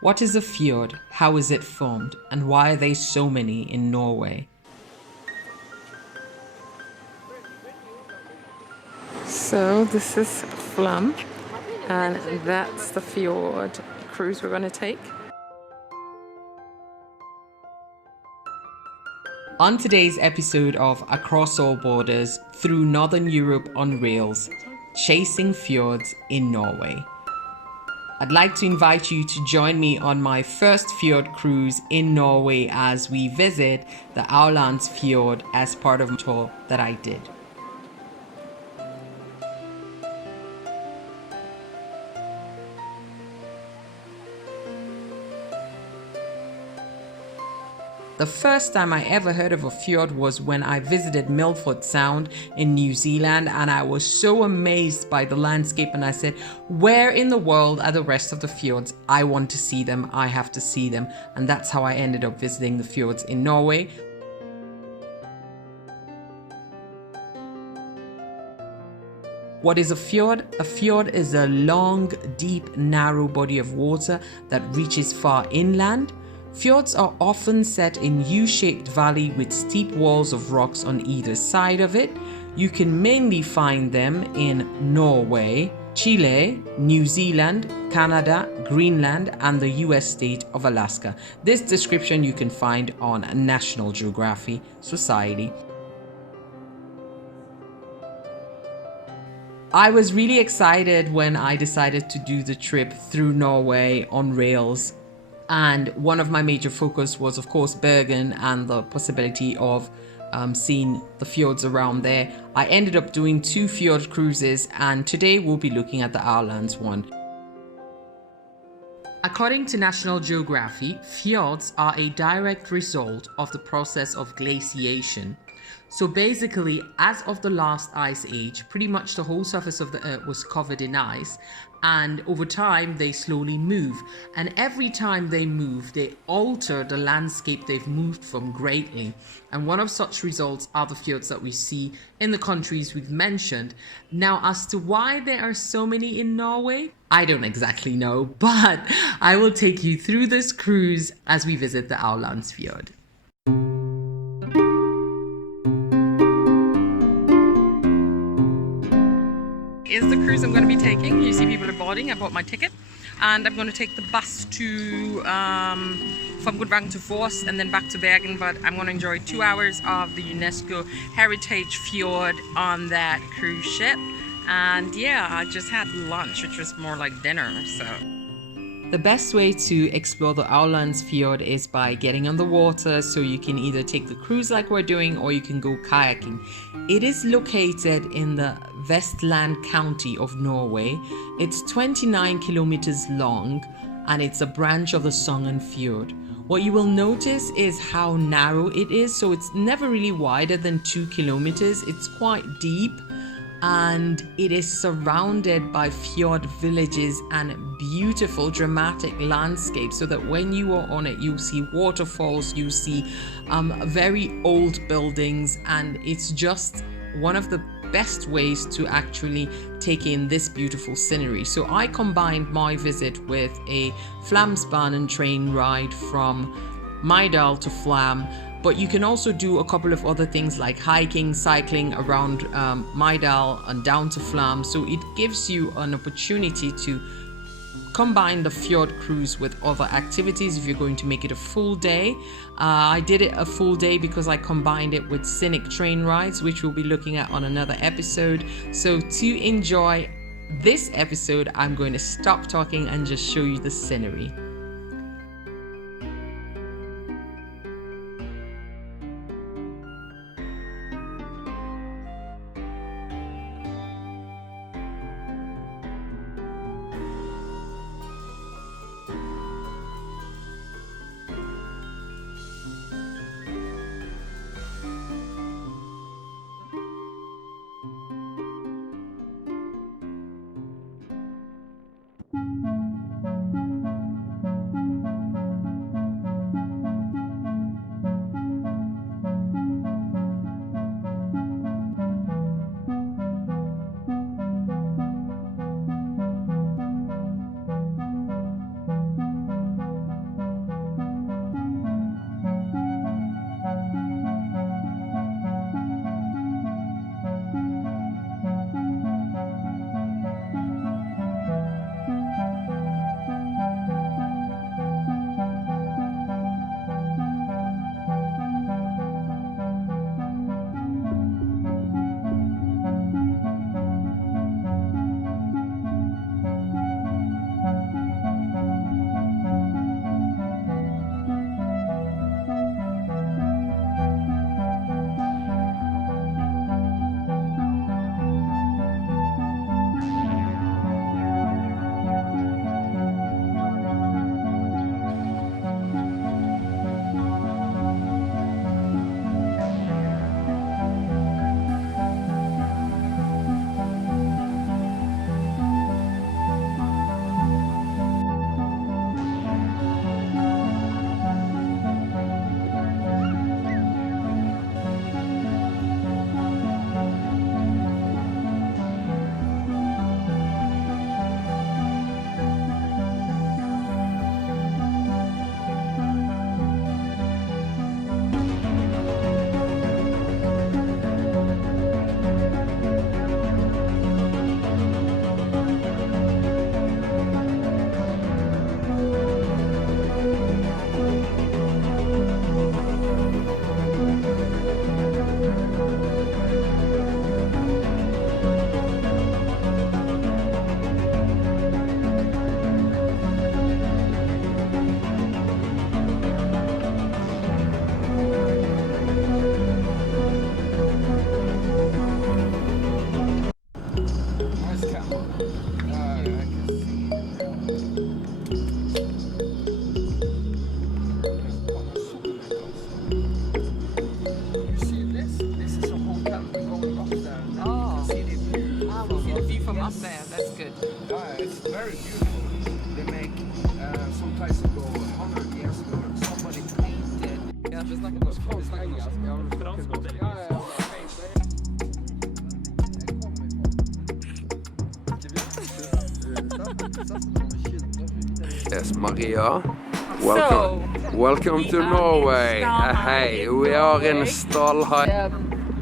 What is a fjord? How is it formed? And why are there so many in Norway? So this is Flam, and that's the fjord cruise we're going to take. On today's episode of Across All Borders through Northern Europe on Rails, Chasing Fjords in Norway. I'd like to invite you to join me on my first fjord cruise in Norway as we visit the Aurlandsfjord as part of a tour that I did. The first time I ever heard of a fjord was when I visited Milford Sound in New Zealand, and I was so amazed by the landscape, and I said, where in the world are the rest of the fjords? I want to see them, I have to see them. And that's how I ended up visiting the fjords in Norway. What is a fjord? A fjord is a long, deep, narrow body of water that reaches far inland. Fjords are often set in U-shaped valley with steep walls of rocks on either side of it. You can mainly find them in Norway, Chile, New Zealand, Canada, Greenland, and the US state of Alaska. This description you can find on National Geographic Society. I was really excited when I decided to do the trip through Norway on rails. And one of my major focus was, of course, Bergen and the possibility of seeing the fjords around there. I ended up doing 2 fjord cruises, and today we'll be looking at the Aurlands one. According to National Geographic, fjords are a direct result of the process of glaciation. So basically, as of the last ice age, pretty much the whole surface of the earth was covered in ice, and over time they slowly move, and every time they move they alter the landscape they've moved from greatly. And one of such results are the fjords that we see in the countries we've mentioned. Now, as to why there are so many in Norway, I don't exactly know, but I will take you through this cruise as we visit the Aurlandsfjord. Is the cruise I'm going to be taking. You see people are boarding. I bought my ticket, and I'm going to take the bus to from Gudvang to Fjords and then back to Bergen. But I'm going to enjoy 2 hours of the UNESCO Heritage Fjord on that cruise ship. And yeah, I just had lunch, which was more like dinner. So the best way to explore the Aurlandsfjord is by getting on the water, so you can either take the cruise like we're doing or you can go kayaking. It is located in the Vestland county of Norway. It's 29 kilometers long and it's a branch of the Fjord. What you will notice is how narrow it is, so it's never really wider than 2 kilometers. It's quite deep, and it is surrounded by fjord villages and beautiful dramatic landscapes, so that when you are on it you see waterfalls, you see very old buildings, and it's just one of the best ways to actually take in this beautiful scenery. So I combined my visit with a Flamsbanen train ride from Lærdal to Flam. But you can also do a couple of other things like hiking, cycling around Lærdal and down to Flam. So it gives you an opportunity to combine the fjord cruise with other activities if you're going to make it a full day. I did it a full day because I combined it with scenic train rides, which we'll be looking at on another episode. So to enjoy this episode, I'm going to stop talking and just show you the scenery. See this? This is a hotel going up there. Oh. See the view. We see the view from up there. That's good. Yeah, it's very beautiful. They make some time ago, 100 years ago, somebody painted. Ja, vi snakker Det var fransk engelsk. Ja, Yes, Maria. Welcome to Norway. Hey, we are in Stalheim.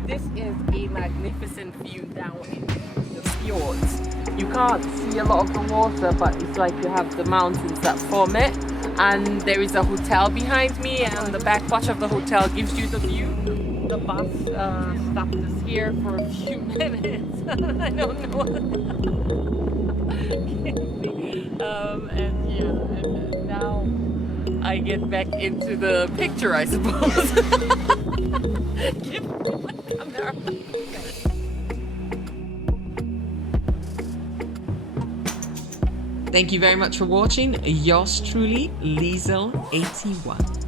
This is a magnificent view down in the fjords. You can't see a lot of the water, but it's like you have the mountains that form it. And there is a hotel behind me, and the back part of the hotel gives you the view. The bus stopped us here for a few minutes. I don't know. And now I get back into the picture, I suppose. Give me my camera. Thank you very much for watching. Yours truly, Liesel81.